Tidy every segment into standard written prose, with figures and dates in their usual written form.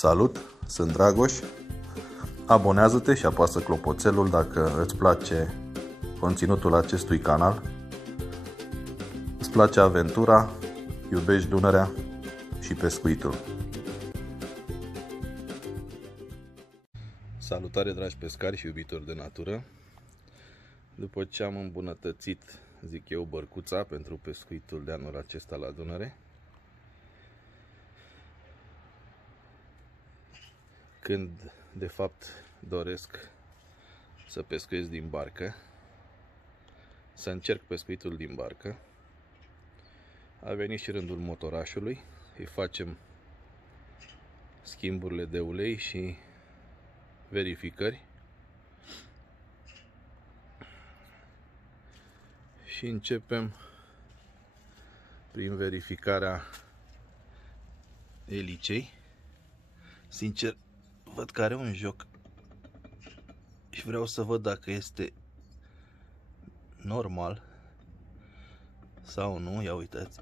Salut, sunt Dragoș. Abonează-te și apasă clopoțelul dacă îți place conținutul acestui canal, îți place aventura, iubești Dunărea și pescuitul. Salutare, dragi pescari și iubitori de natură! După ce am îmbunătățit, zic eu, bărcuța pentru pescuitul de anul acesta la Dunăre, când de fapt doresc să pescuiesc din barcă, să încerc pescuitul din barcă, a venit și rândul motorașului. Îi facem schimburile de ulei și verificări și începem prin verificarea elicei. Sincer, văd că are un joc și vreau să văd dacă este normal sau nu. Ia uitați,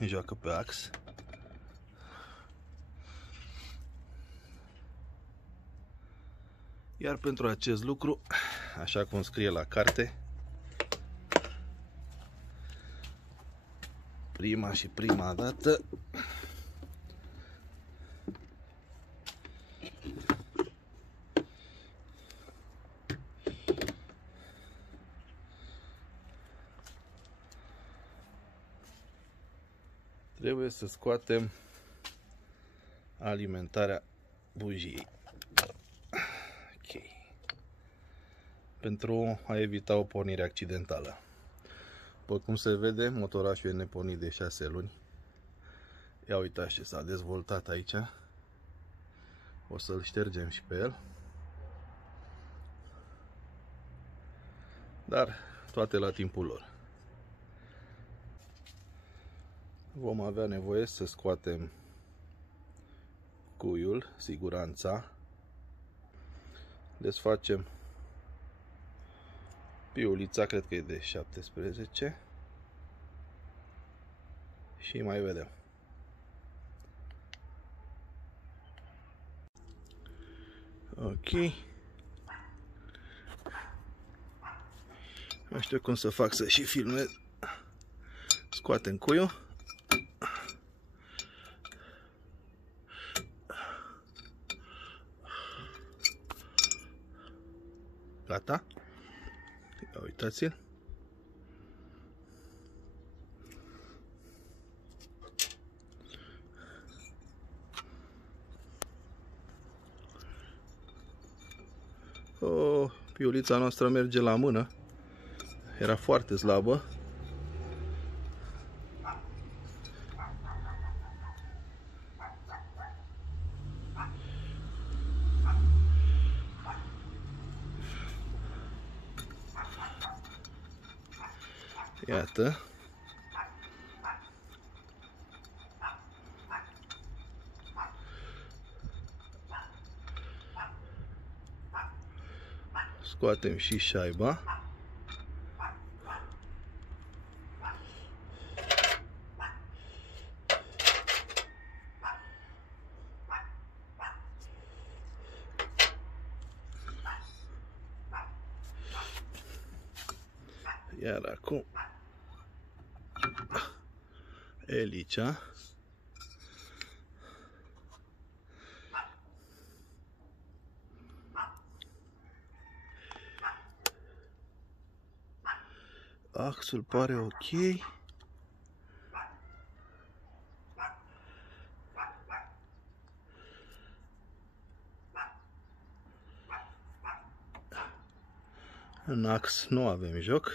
joacă pe ax. Iar pentru acest lucru, așa cum scrie la carte, prima dată trebuie să scoatem alimentarea bujiei. Ok. Pentru a evita o pornire accidentală. După cum se vede, motorașul e nepornit de 6 luni. Ia uitați ce s-a dezvoltat aici. O să-l ștergem și pe el. Dar toate la timpul lor. Vom avea nevoie să scoatem cuiul, siguranța. Desfacem piulița, cred că e de 17. Și mai vedem. Ok. Nu știu cum să fac să și filmez. Scoatem cuiul. Gata. Ia uitați-l. Piulița noastră merge la mână. Era foarte slabă. Iată. Scoatem și șaiba. Iar acum elicea. Axul pare ok. În ax nu avem joc.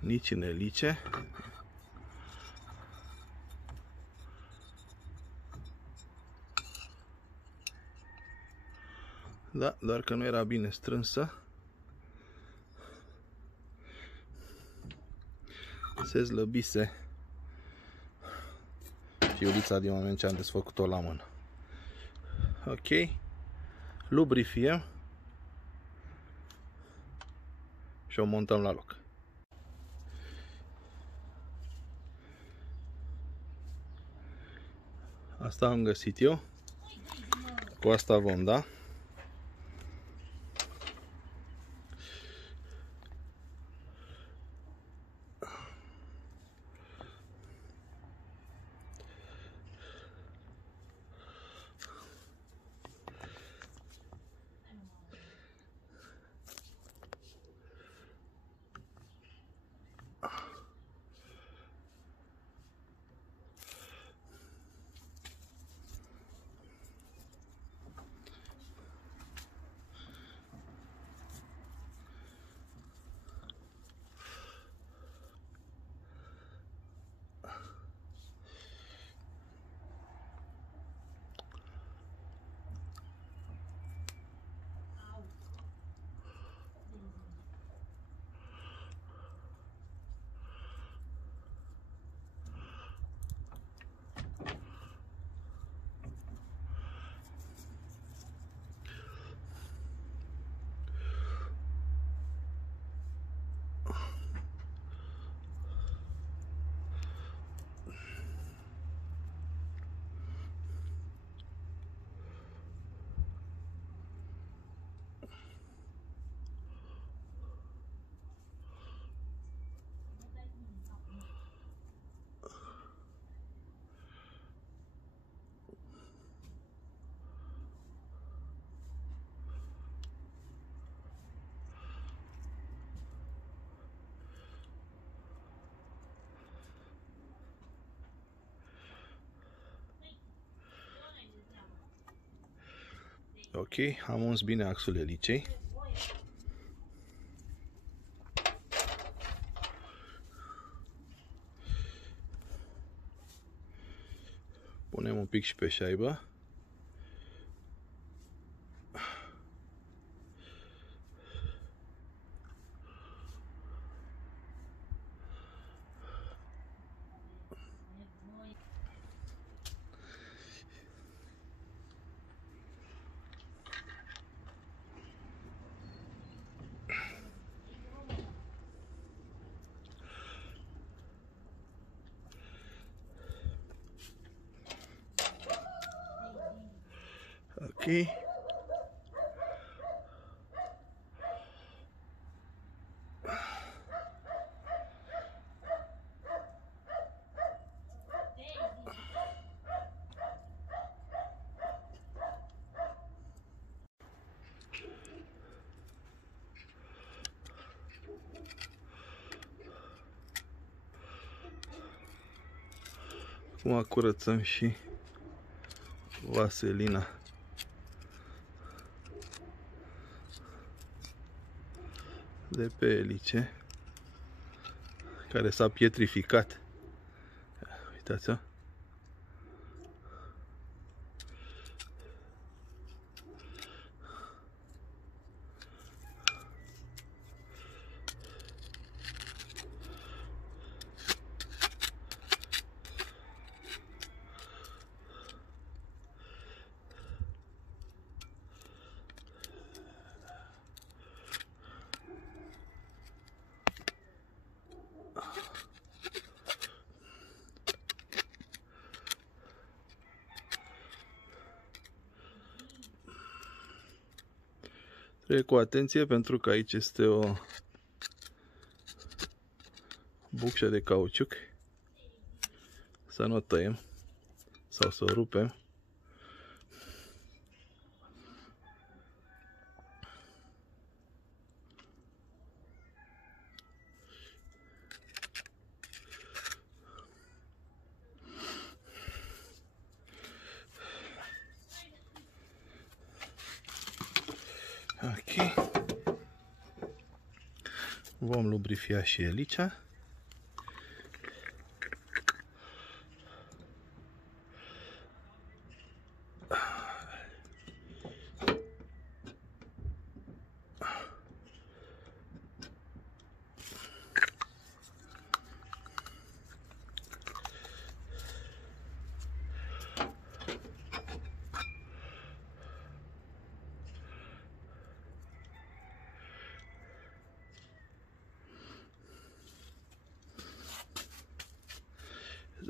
Nici în elice. Da, doar că nu era bine strânsă. Se slăbise fiulița din moment ce am desfăcut-o la mână. Ok, lubrifiem și o montăm la loc. Asta am găsit eu, cu asta vom da. Ok, am uns bine axul elicei. Punem un pic și pe șaibă. Ok. Acum curățăm și vaselina de pe elice, care s-a pietrificat. Uitați-o. Trebuie cu atenție pentru că aici este o bucșă de cauciuc. Să nu o tăiem sau să o rupem. Ok. Vom lubrifia și elicea.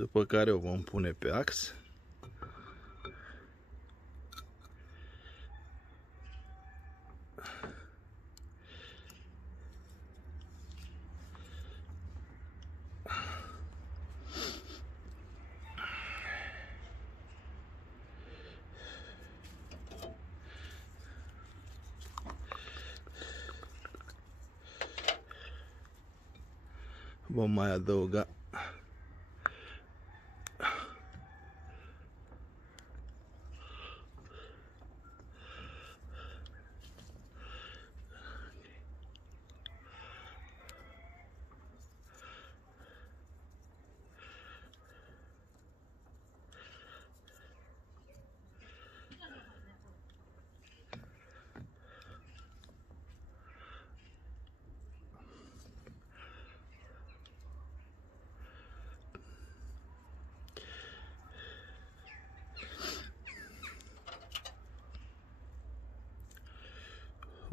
După care o vom pune pe ax. Vom mai adăuga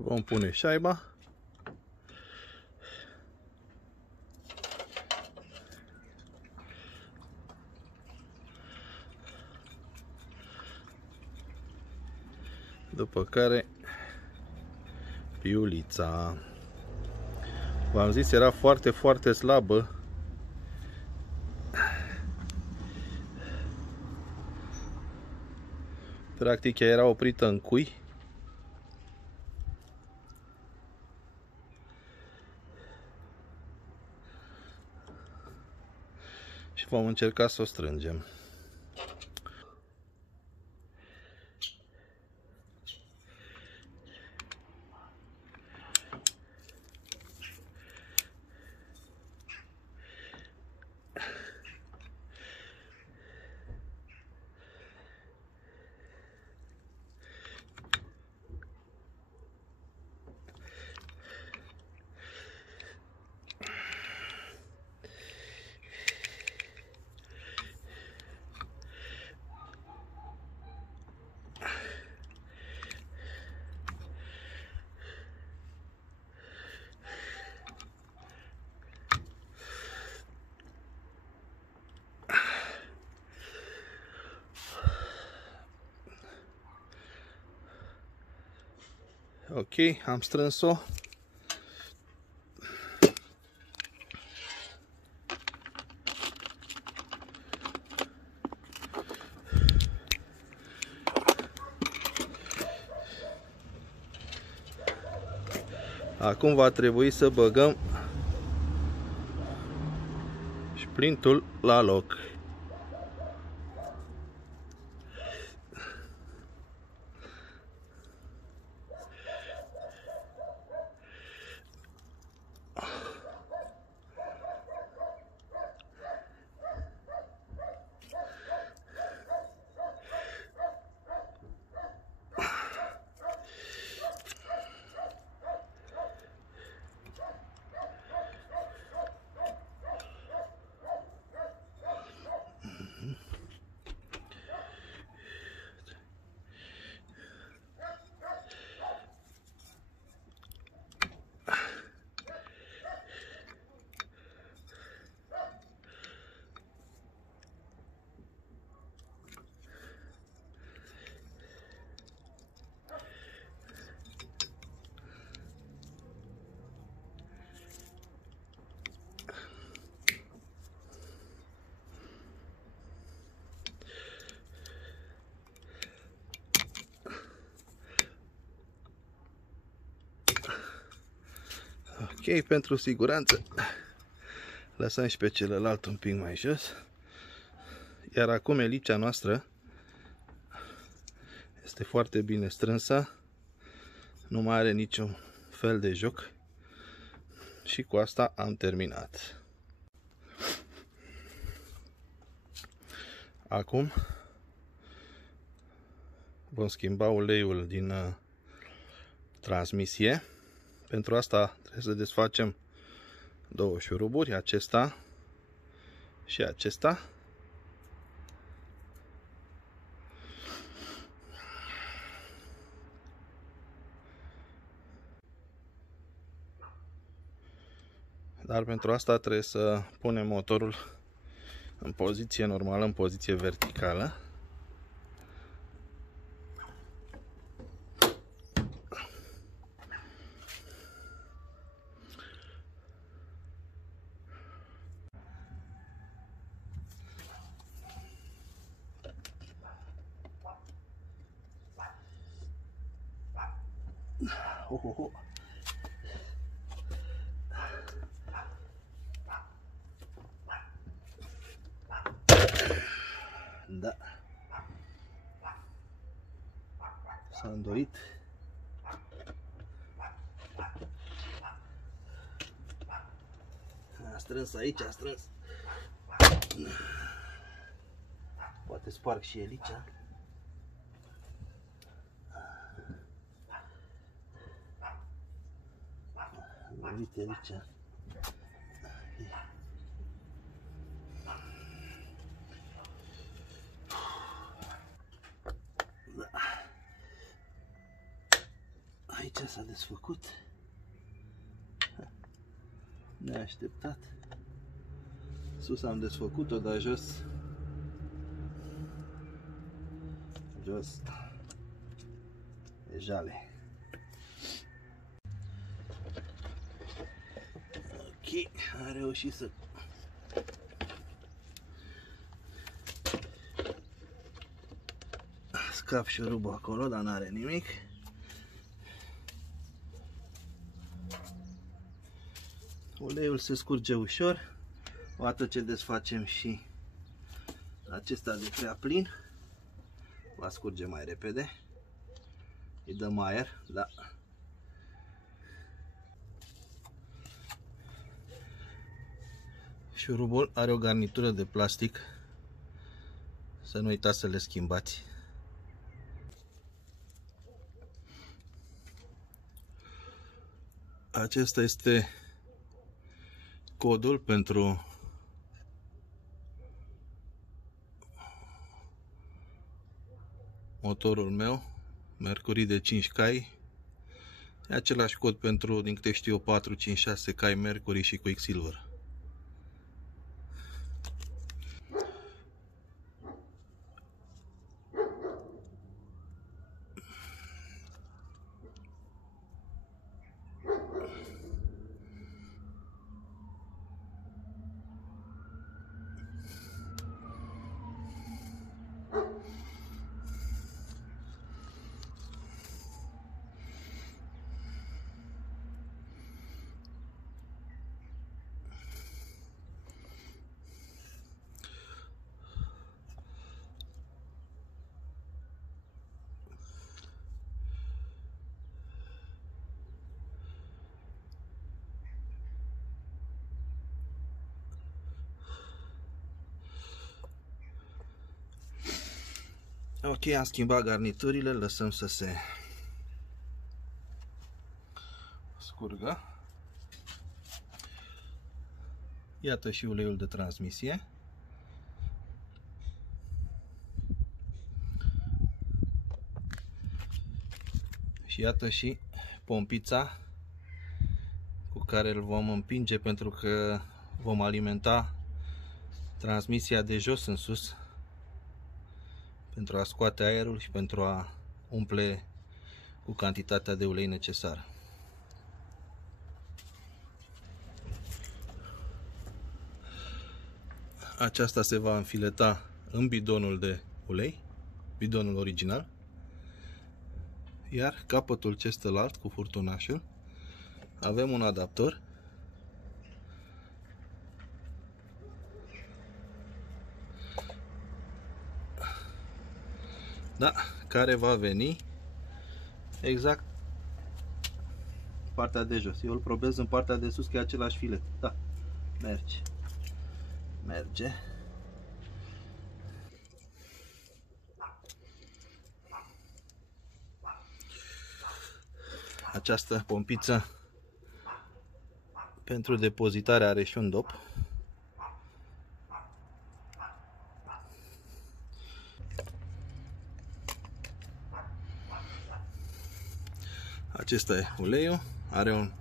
vom pune șaiba. După care piulița. V-am zis, era foarte slabă. Practic ea era oprită în cui. Și vom încerca să o strângem. Ok, am strâns-o. Acum va trebui să băgăm șplintul la loc. Ok, pentru siguranță lăsăm și pe celălalt un pic mai jos. Iar acum elicea noastră este foarte bine strânsă, nu mai are niciun fel de joc și cu asta am terminat. Acum vom schimba uleiul din transmisie. Pentru asta trebuie să desfacem două șuruburi, acesta și acesta. Dar pentru asta trebuie să punem motorul în poziție normală, în poziție verticală. Da. S-a îndoit. A strâns aici, a strâns. Poate sparg și elicea. Uite elicea. Aici s-a desfăcut. Neașteptat. Sus am desfăcut-o, dar jos e jale. Ok, a reușit să scap șurubul acolo, dar n-are nimic. Uleiul se scurge ușor. Odată ce desfacem și acesta de prea plin, va scurge mai repede. Îi dăm aer, da. Șurubul are o garnitură de plastic. Să nu uitați să le schimbați. Acesta este codul pentru motorul meu, Mercury de 5 cai. E același cod pentru, din câte știu eu, 4, 5, 6 cai Mercury și Quicksilver. Ok, am schimbat garniturile, lăsăm să se scurgă. Iată și uleiul de transmisie. Și iată și pompița cu care îl vom împinge, pentru că vom alimenta transmisia de jos în sus pentru a scoate aerul și pentru a umple cu cantitatea de ulei necesară. Aceasta se va înfileta în bidonul de ulei, bidonul original, iar capătul celălalt cu furtunașul avem un adaptor da, care va veni exact partea de jos. Eu îl probez în partea de sus, că e același filet. Da, merge. Merge. Această pompiță pentru depozitare are și un dop. Acesta e uleiul, are un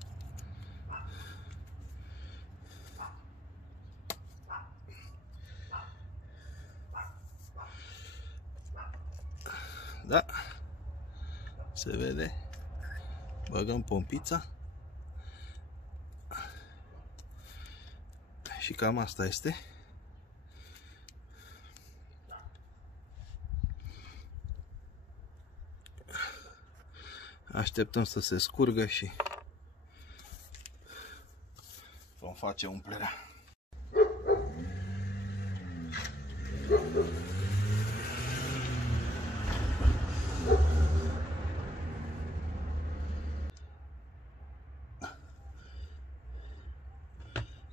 Da, se vede. Băgăm pompița. Și cam asta este. Așteptăm să se scurgă și vom face umplerea.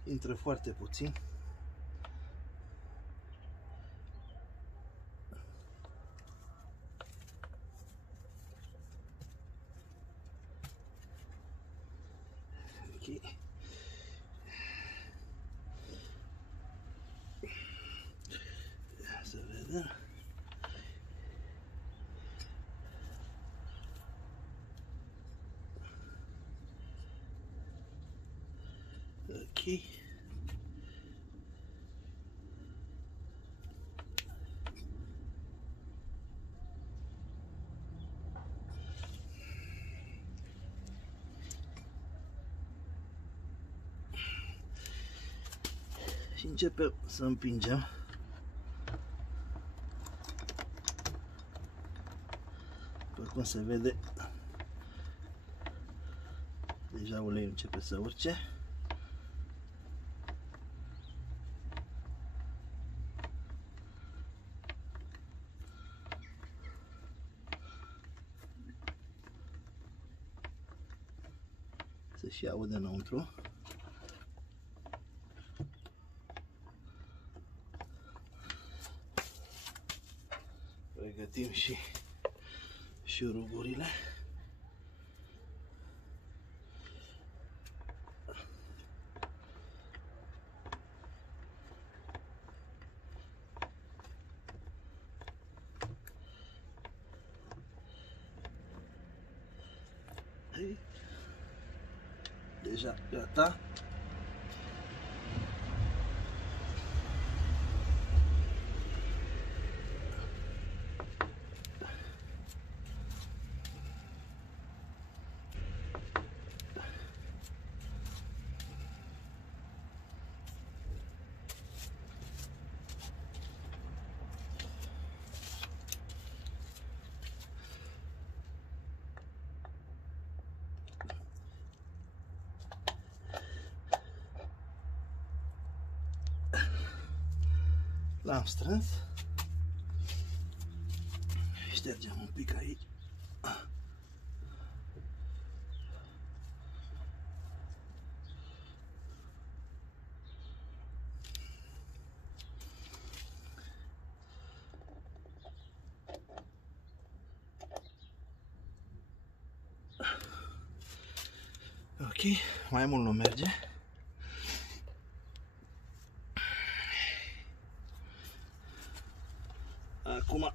Intră foarte puțin. Ok. Să vedem. Ok. Și începem să împingem. După cum se vede, deja uleiul începe să urce. Se și aude înăuntru. Pregătim și șuruburile. Deja gata. L-am strâns. Ștergem un pic aici. Ok, mai mult nu merge. Acum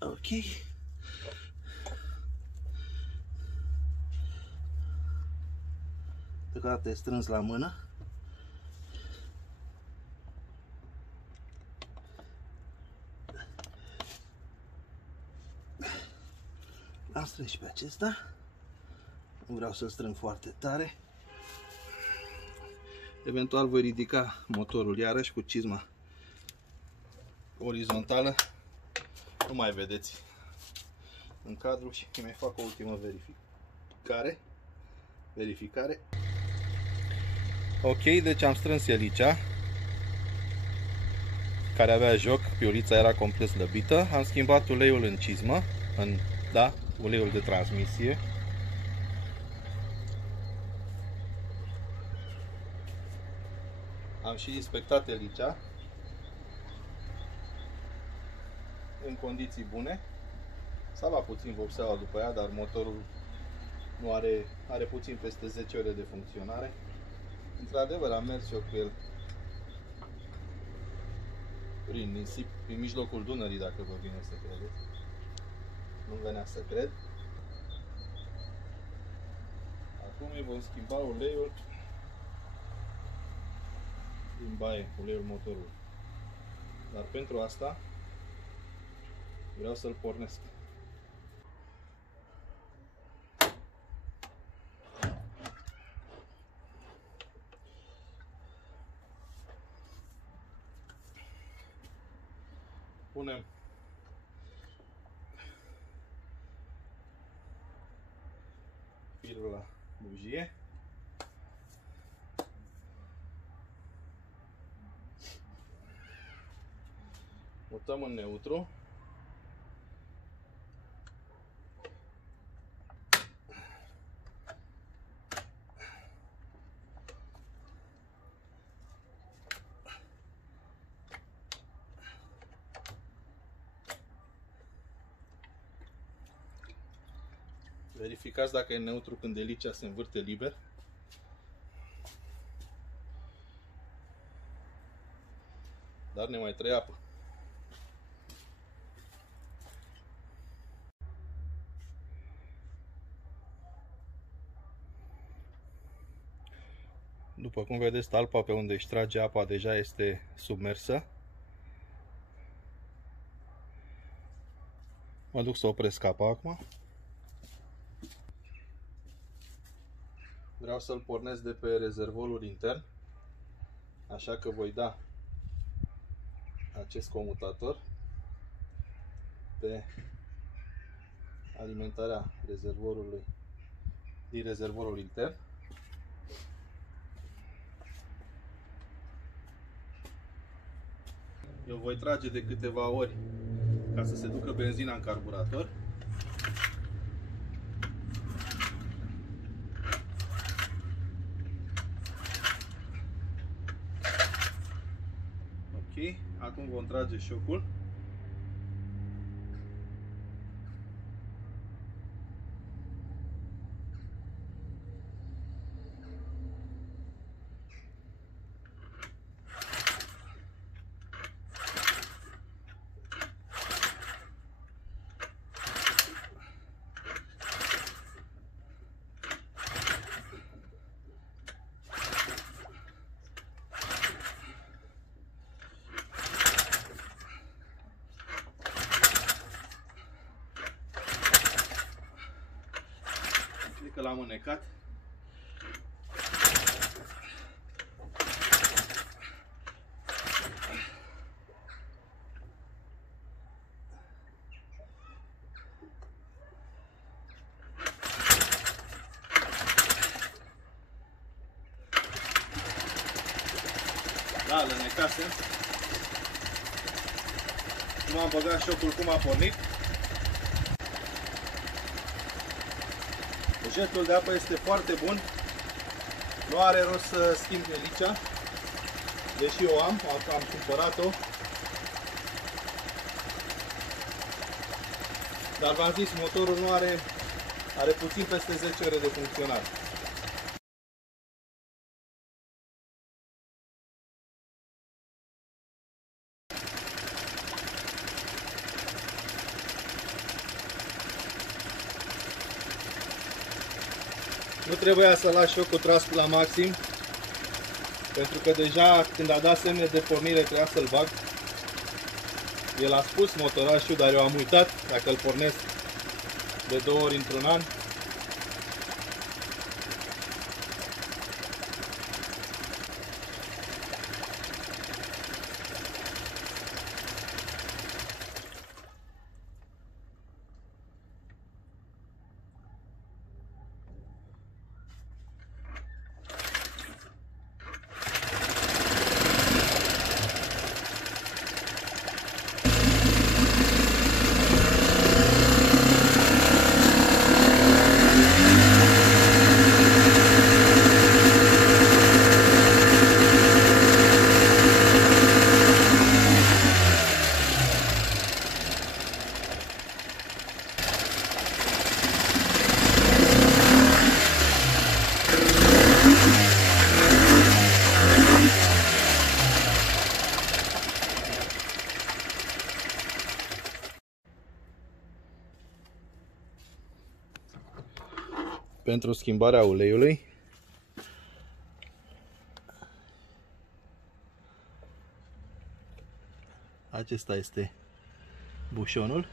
ok. Deocamdată e strâns la mână. L-am strâns și pe acesta. Nu vreau să-l strâng foarte tare. Eventual voi ridica motorul iarăși cu cizma orizontală. Nu mai vedeți în cadru și mai fac o ultimă verificare. Ok, deci am strâns elicea care avea joc, piulița era complet slăbită. Am schimbat uleiul în cizmă, uleiul de transmisie. Am și inspectat elicea în condiții bune. S-a luat puțin vopseaua după ea, dar motorul nu are puțin peste 10 ore de funcționare. Într-adevăr am mers eu cu el prin nisip, prin mijlocul Dunării, dacă vă vine să credeți. Nu venea să cred. Acum îi vom schimba uleiul din baie, uleiul motorului. Dar pentru asta vreau să-l pornesc. Punem firul la bujie. Mutăm în neutru. Verificați dacă e neutru când elicea se învârte liber. Dar ne mai trebuie apă. După cum vedeți, talpa pe unde își trage apa deja este submersă. Mă duc să opresc apa acum. Vreau să-l pornesc de pe rezervorul intern, așa că voi da acest comutator pe alimentarea rezervorului din rezervorul intern. Eu voi trage de câteva ori ca să se ducă benzina în carburator. Ok, acum vom trage șocul. Că l-am înecat. Da, le necasem. Cum am băgat șocul, cum a pornit. Jetul de apă este foarte bun. Nu are rost să schimb elicea, deși o am cumpărat-o. Dar v-am zis, motorul nu are puțin peste 10 ore de funcționare. Nu trebuia să las șocul tras la maxim, pentru că deja când a dat semne de pornire trebuia să-l bag. El a spus, motorașul, dar eu am uitat dacă îl pornesc de 2 ori într-un an. pentru schimbarea uleiului. Acesta este bușonul.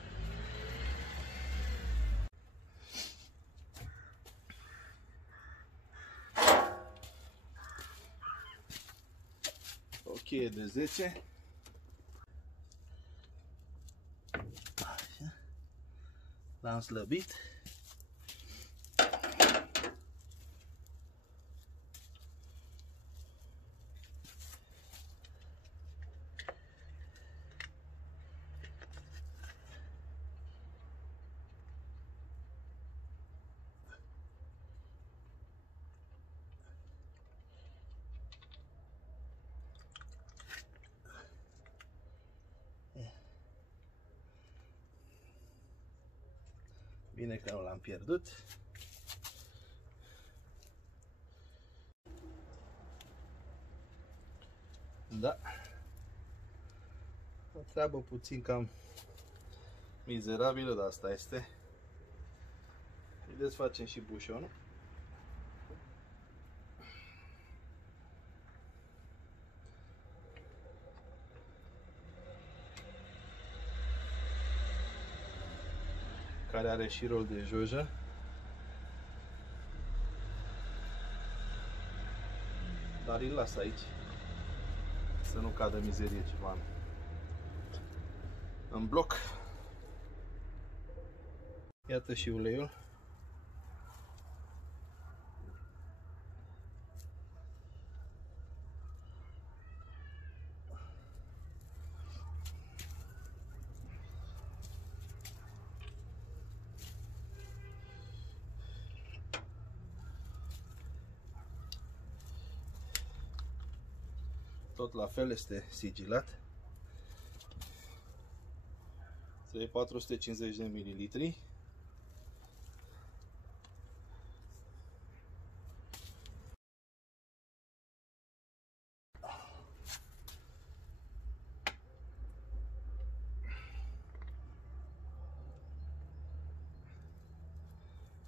O cheie de 10. Așa. L-am slăbit. Bine că nu l-am pierdut. Da. O treabă puțin cam mizerabilă, dar asta este. Îi desfacem și bușonul. Care are și rol de jojă. Dar îl las aici. Să nu cadă mizerie ceva în bloc. Iată și uleiul. Tot la fel este sigilat. 450 de mililitri.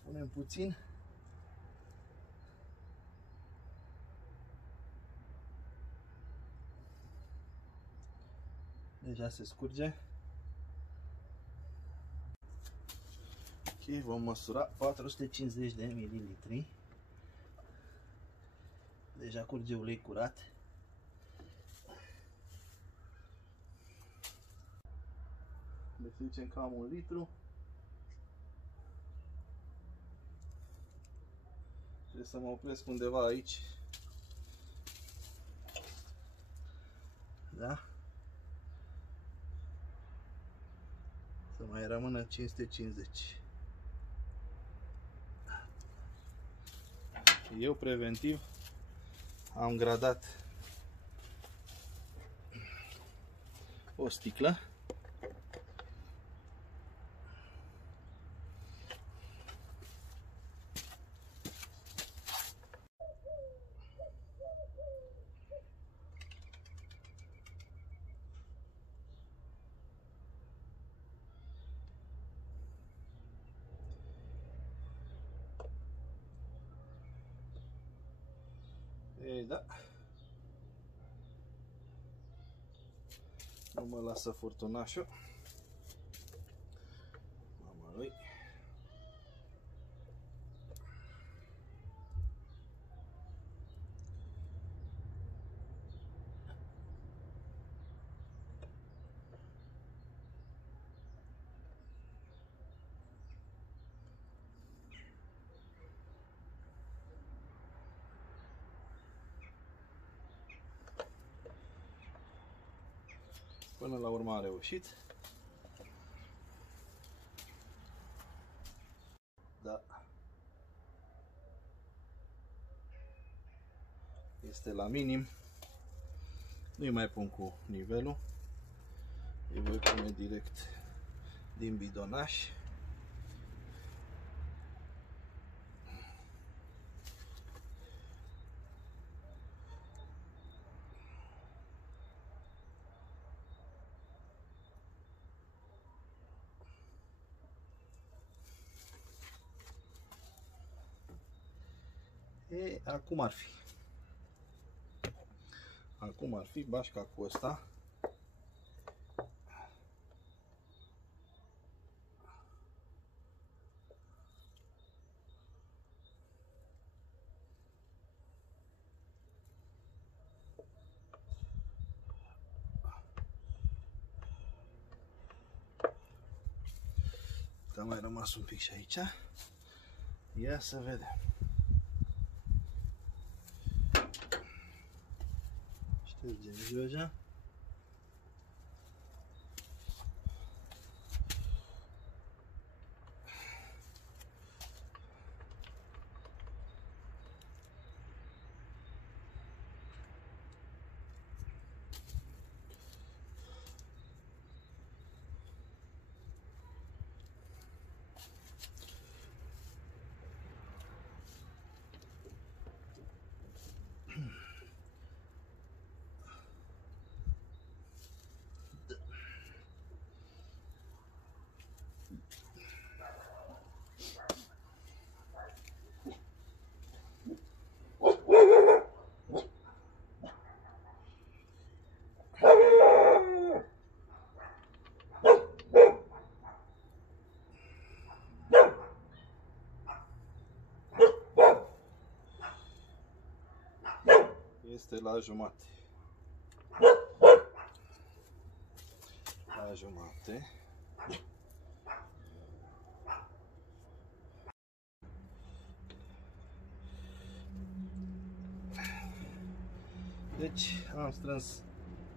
Punem puțin. Deja se scurge. Ok, vom măsura 450 de mililitri. Deja curge ulei curat. Deci zicem cam 1 litru. Trebuie să mă opresc undeva aici. Da? Să mai rămână 550. Eu preventiv am gradat o sticlă. Ei, da. Nu mă lasă furtunașul. Mama lui. Până la urmă a reușit. Da. Este la minim. Nu-i mai pun cu nivelul. Îi voi pune direct din bidonaș. Acum ar fi. Acum ar fi bașca cu ăsta. A mai rămas un pic și aici. Ia să vedem. Ștergem joja. Este la jumate. La jumate. Deci am strâns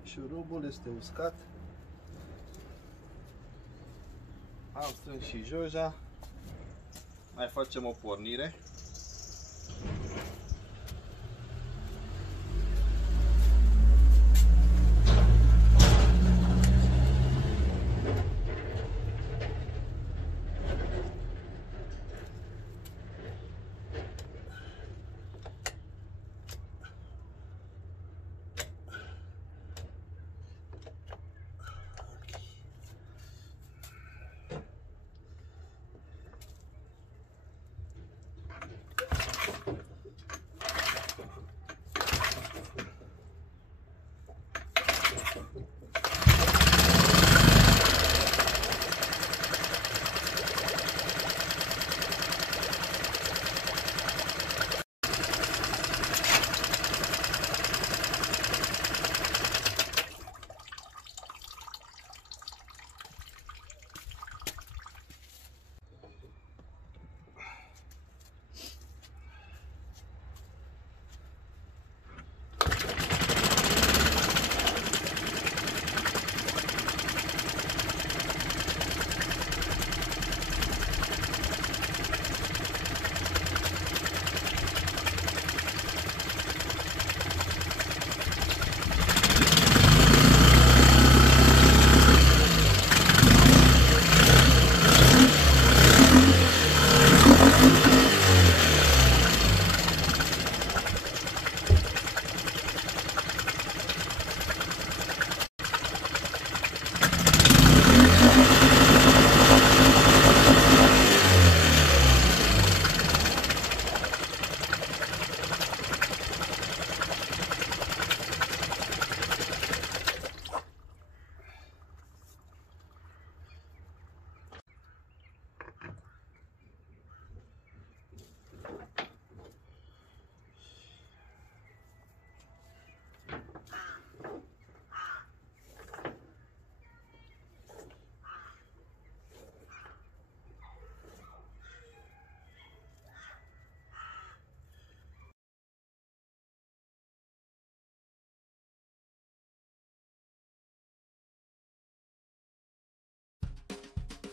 șurubul, este uscat. Am strâns și joja. Mai facem o pornire.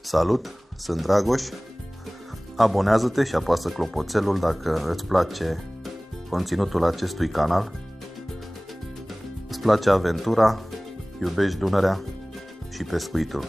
Salut, sunt Dragoș. Abonează-te și apasă clopoțelul dacă îți place conținutul acestui canal. Îți place aventura, iubești Dunărea și pescuitul.